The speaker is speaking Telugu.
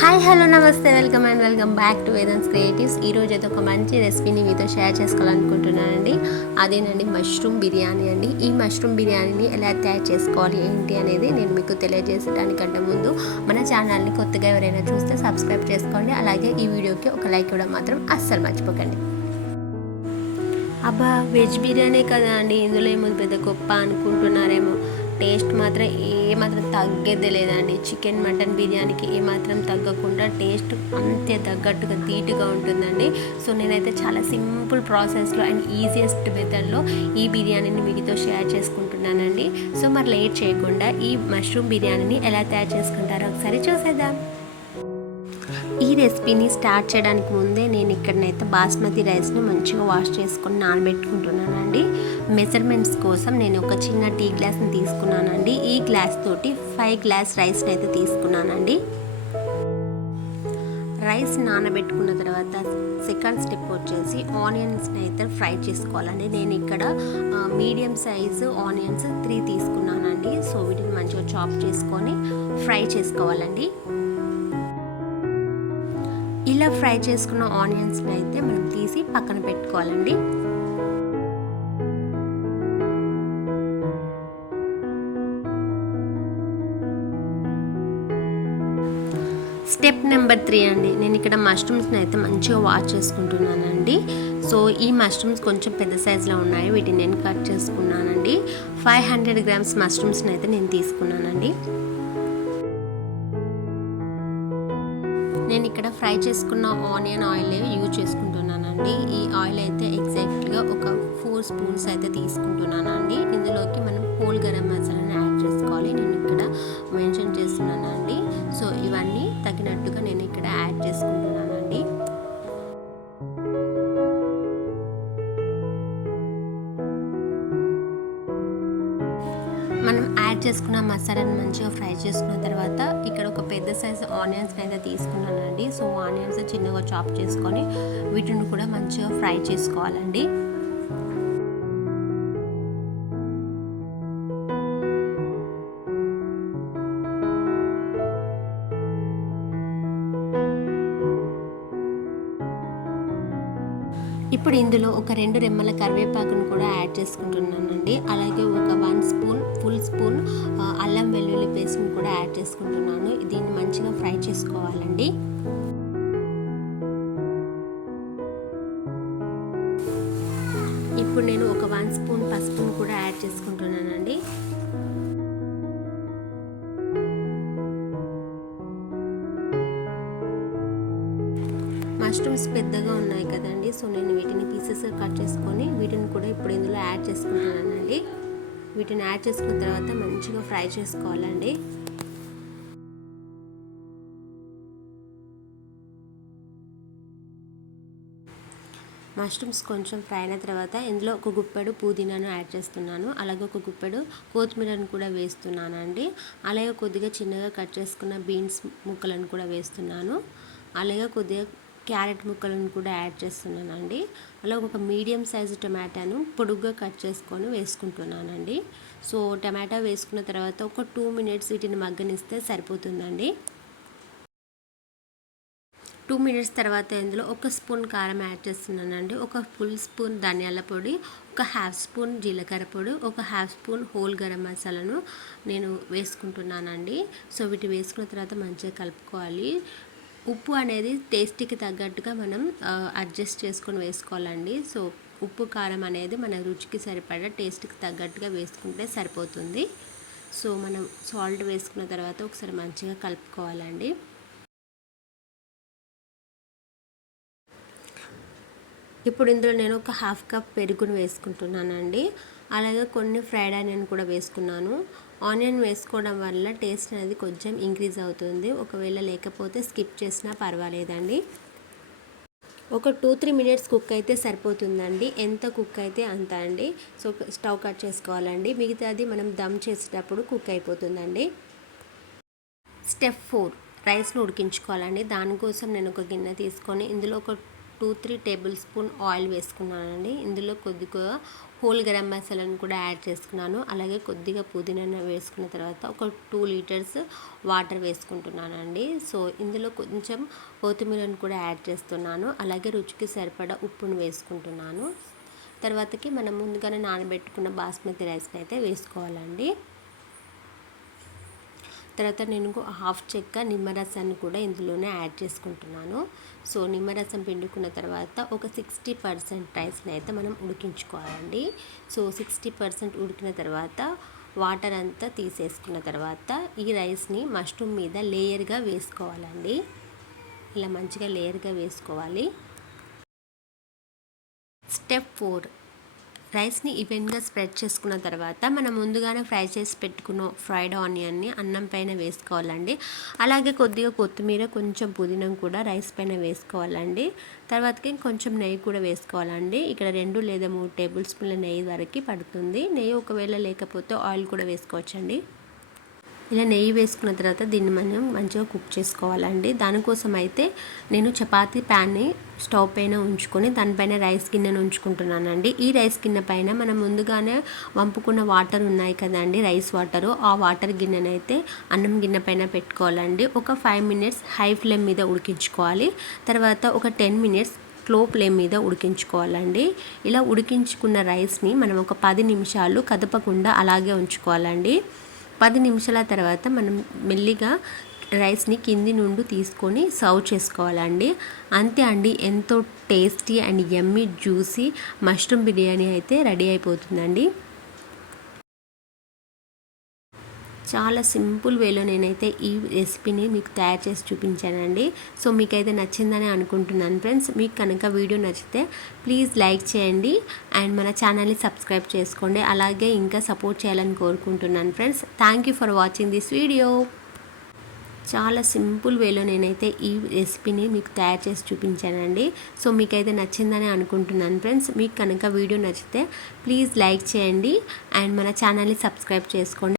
Hi hello namaste welcome and welcome back to Vedan's creatives. ఈరోజు అయితే ఒక మంచి రెసిపీని మీతో షేర్ చేసుకోవాలనుకుంటున్నానండి. అదేనండి మష్రూమ్ బిర్యానీ అండి. ఈ మష్రూమ్ బిర్యానీని ఎలా తయారు చేసుకోవాలి ఏంటి అనేది నేను మీకు తెలియజేసడానికంటే ముందు మన ఛానల్ని కొత్తగా ఎవరైనా చూస్తే సబ్స్క్రైబ్ చేసుకోండి. అలాగే ఈ వీడియోకి ఒక లైక్ ఇవ్వడం మాత్రం అస్సలు మర్చిపోకండి. అబ్బా వెజ్ బిర్యానీ కదా అండి. ఇందులో ఏమో పెద్ద గొప్ప అనుకుంటున్నారేమో. టేస్ట్ మాత్రం ఏ మాత్రం తగ్గేదే లేదండి. చికెన్ మటన్ బిర్యానీకి ఏ మాత్రం తగ్గకుండా టేస్ట్ అంతే తగ్గట్టుగా తీటుగా ఉంటుందండి. సో నేనైతే చాలా సింపుల్ ప్రాసెస్లో అండ్ ఈజియెస్ట్ మెథడ్లో ఈ బిర్యానీని మీతో షేర్ చేసుకుంటున్నానండి. సో మరి లేట్ చేయకుండా ఈ మష్రూమ్ బిర్యానీని ఎలా తయారు చేసుకుంటారో ఒకసారి చూసేద్దాం. ఈ రెసిపీని స్టార్ట్ చేయడానికి ముందే నేను ఇక్కడనైతే బాస్మతి రైస్ని మంచిగా వాష్ చేసుకొని అండి. మెజర్మెంట్స్ కోసం నేను ఒక చిన్న టీ గ్లాస్ని తీసుకున్నానండి. ఈ గ్లాస్ తోటి ఫైవ్ గ్లాస్ రైస్ని అయితే తీసుకున్నానండి. రైస్ నానబెట్టుకున్న తర్వాత సెకండ్ స్టెప్ వచ్చేసి ఆనియన్స్ని అయితే ఫ్రై చేసుకోవాలండి. నేను ఇక్కడ మీడియం సైజు ఆనియన్స్ త్రీ తీసుకున్నానండి. సో వీటిని మంచిగా చాప్ చేసుకొని ఫ్రై చేసుకోవాలండి. ఇలా ఫ్రై చేసుకున్న ఆనియన్స్ని అయితే మనం తీసి పక్కన పెట్టుకోవాలండి. స్టెప్ నెంబర్ త్రీ అండి. నేను ఇక్కడ మష్రూమ్స్ని అయితే మంచిగా వాష్ చేసుకుంటున్నానండి. సో ఈ మష్రూమ్స్ కొంచెం పెద్ద సైజులో ఉన్నాయి. వీటిని నేను కట్ చేసుకున్నానండి. ఫైవ్ హండ్రెడ్ గ్రామ్స్ మష్రూమ్స్ని అయితే నేను తీసుకున్నానండి. నేను ఇక్కడ ఫ్రై చేసుకున్న ఆనియన్ ఆయిల్ యూజ్ చేసుకుంటున్నానండి. ఈ ఆయిల్ అయితే ఎగ్జాక్ట్గా ఒక ఫోర్ స్పూన్స్ అయితే తీసుకుంటున్నానండి. ఇందులోకి మనం హోల్ గరం మసాలాని యాడ్ చేసుకోవాలి. నేను ఇక్కడ మెన్షన్ చేస్తున్నానండి. సో ఇవన్నీ తగినట్టుగా నేను ఇక్కడ యాడ్ చేసుకుంటున్నానండి. మనం యాడ్ చేసుకున్న మసాలాని మంచిగా ఫ్రై చేసుకున్న తర్వాత ఇక్కడ ఒక పెద్ద సైజు ఆనియన్స్ అయితే తీసుకున్నానండి. సో ఆనియన్స్ చిన్నగా చాప్ చేసుకొని వీటిని కూడా మంచిగా ఫ్రై చేసుకోవాలండి. ఇప్పుడు ఇందులో ఒక రెండు రెమ్మల కరివేపాకును కూడా యాడ్ చేసుకుంటున్నానండి. అలాగే ఒక వన్ స్పూన్ ఫుల్ స్పూన్ అల్లం వెల్లుల్లి పేస్ట్ని కూడా యాడ్ చేసుకుంటున్నాను. దీన్ని మంచిగా ఫ్రై చేసుకోవాలండి. ఇప్పుడు నేను ఒక వన్ స్పూన్ పసుపును కూడా యాడ్ చేసుకుంటున్నానండి. మష్రూమ్స్ పెద్దగా ఉన్నాయి కదండి. సో నేను వీటిని పీసెస్ కట్ చేసుకొని వీటిని కూడా ఇప్పుడు ఇందులో యాడ్ చేసుకుంటున్నానండి. వీటిని యాడ్ చేసుకున్న తర్వాత మంచిగా ఫ్రై చేసుకోవాలండి. మష్రూమ్స్ కొంచెం ఫ్రై అయిన తర్వాత ఇందులో ఒక గుప్పెడు పుదీనాను యాడ్ చేస్తున్నాను. అలాగే ఒక గుప్పెడు కొత్తిమీరను కూడా వేస్తున్నానండి. అలాగే కొద్దిగా చిన్నగా కట్ చేసుకున్న బీన్స్ ముక్కలను కూడా వేస్తున్నాను. అలాగే కొద్దిగా క్యారెట్ ముక్కలను కూడా యాడ్ చేస్తున్నానండి. అలాగే ఒక మీడియం సైజు టమాటాను పొడుగ్గా కట్ చేసుకొని వేసుకుంటున్నానండి. సో టమాటా వేసుకున్న తర్వాత ఒక టూ మినిట్స్ వీటిని మగ్గనిస్తే సరిపోతుందండి. టూ మినిట్స్ తర్వాత ఇందులో ఒక స్పూన్ కారం యాడ్ చేస్తున్నానండి. ఒక ఫుల్ స్పూన్ ధనియాల పొడి ఒక హాఫ్ స్పూన్ జీలకర్ర పొడి ఒక హాఫ్ స్పూన్ హోల్ గరం మసాలాను నేను వేసుకుంటున్నానండి. సో వీటి వేసుకున్న తర్వాత మంచిగా కలుపుకోవాలి. ఉప్పు అనేది టేస్ట్కి తగ్గట్టుగా మనం అడ్జస్ట్ చేసుకొని వేసుకోవాలండి. సో ఉప్పు కారం అనేది మన రుచికి సరిపడా టేస్ట్కి తగ్గట్టుగా వేసుకుంటే సరిపోతుంది. సో మనం సాల్ట్ వేసుకున్న తర్వాత ఒకసారి మంచిగా కలుపుకోవాలండి. ఇప్పుడు ఇందులో నేను ఒక హాఫ్ కప్ పెరుగును వేసుకుంటున్నానండి. అలాగే కొన్ని ఫ్రైడ్ ఆనియన్ కూడా వేసుకున్నాను. ఆనియన్ వేసుకోవడం వల్ల టేస్ట్ అనేది కొంచెం ఇంక్రీజ్ అవుతుంది. ఒకవేళ లేకపోతే స్కిప్ చేసినా పర్వాలేదండి. ఒక టూ త్రీ మినిట్స్ కుక్ అయితే సరిపోతుందండి. ఎంత కుక్ అయితే అంత అండి. సో స్టవ్ కట్ చేసుకోవాలండి. మిగతాది మనం దమ్ చేసేటప్పుడు కుక్ అయిపోతుందండి. స్టెప్ ఫోర్ రైస్ను ఉడికించుకోవాలండి. దానికోసం నేను ఒక గిన్నె తీసుకొని ఇందులో ఒక two three table spoon oil వేసుకున్నానండి. ఇందులో కొద్దిగా హోల్ గరం మసాలాను కూడా యాడ్ చేసుకున్నాను. అలాగే కొద్దిగా పుదీనా వేసుకున్న తర్వాత ఒక టూ లీటర్స్ వాటర్ వేసుకుంటున్నానండి. సో ఇందులో కొంచెం కొత్తిమీరను కూడా యాడ్ చేస్తున్నాను. అలాగే రుచికి సరిపడా ఉప్పును వేసుకుంటున్నాను. తర్వాతకి మనం ముందుగానే నానబెట్టుకున్న బాస్మతి రైస్ని అయితే వేసుకోవాలండి. తర్వాత నేను హాఫ్ చెక్క నిమ్మరసాన్ని కూడా ఇందులోనే యాడ్ చేసుకుంటున్నాను. సో నిమ్మరసం పిండుకున్న తర్వాత ఒక సిక్స్టీ పర్సెంట్ రైస్ని అయితే మనం ఉడికించుకోవాలండి. సో సిక్స్టీ పర్సెంట్ ఉడికిన తర్వాత వాటర్ అంతా తీసేసుకున్న తర్వాత ఈ రైస్ని మష్రూమ్ మీద లేయర్గా వేసుకోవాలండి. ఇలా మంచిగా లేయర్గా వేసుకోవాలి. Step four. రైస్ని ఈవెన్గా స్ప్రెడ్ చేసుకున్న తర్వాత మనం ముందుగానే ఫ్రై చేసి పెట్టుకున్న ఫ్రైడ్ ఆనియన్ని అన్నం పైన వేసుకోవాలండి. అలాగే కొద్దిగా కొత్తిమీర కొంచెం పుదీనం కూడా రైస్ పైన వేసుకోవాలండి. తర్వాతకి కొంచెం నెయ్యి కూడా వేసుకోవాలండి. ఇక్కడ రెండు లేదా మూడు టేబుల్ స్పూన్ల నెయ్యి వరకు పడుతుంది. నెయ్యి ఒకవేళ లేకపోతే ఆయిల్ కూడా వేసుకోవచ్చండి. ఇలా నెయ్యి వేసుకున్న తర్వాత దీన్ని మనం మంచిగా కుక్ చేసుకోవాలండి. దానికోసం అయితే నేను చపాతీ ప్యాన్ని స్టవ్ పైన ఉంచుకొని దానిపైన రైస్ గిన్నెను ఉంచుకుంటున్నానండి. ఈ రైస్ గిన్నె పైన మనం ముందుగానే వంపుకున్న వాటర్ ఉన్నాయి కదండి రైస్ వాటరు. ఆ వాటర్ గిన్నెనైతే అన్నం గిన్నె పైన పెట్టుకోవాలండి. ఒక ఫైవ్ మినిట్స్ హై ఫ్లేమ్ మీద ఉడికించుకోవాలి. తర్వాత ఒక టెన్ మినిట్స్ స్లో ఫ్లేమ్ మీద ఉడికించుకోవాలండి. ఇలా ఉడికించుకున్న రైస్ని మనం ఒక పది నిమిషాలు కదపకుండా అలాగే ఉంచుకోవాలండి. పది నిమిషాల తర్వాత మనం మెల్లిగా రైస్ని కింది నుండి తీసుకొని సర్వ్ చేసుకోవాలండి. అంతే అండి ఎంతో tasty and yummy juicy mushroom biryani అయితే రెడీ అయిపోతుందండి. చాలా సింపుల్ వేలో నేనైతే ఈ రెసిపీని మీకు తయారు చేసి చూపించానండి. సో మీకైతే నచ్చిందని అనుకుంటున్నాను ఫ్రెండ్స్. మీకు కనుక వీడియో నచ్చితే ప్లీజ్ లైక్ చేయండి. అండ్ మన ఛానల్ని సబ్స్క్రైబ్ చేసుకోండి. అలాగే ఇంకా సపోర్ట్ చేయాలని కోరుకుంటున్నాను friends. Thank you for watching this video. చాలా సింపుల్ వేలో నేనైతే ఈ రెసిపీని మీకు తయారు చేసి చూపించానండి. సో మీకైతే నచ్చిందని అనుకుంటున్నాను ఫ్రెండ్స్. మీకు కనుక వీడియో నచ్చితే ప్లీజ్ లైక్ చేయండి. అండ్ మన ఛానల్ని సబ్స్క్రైబ్ చేసుకోండి.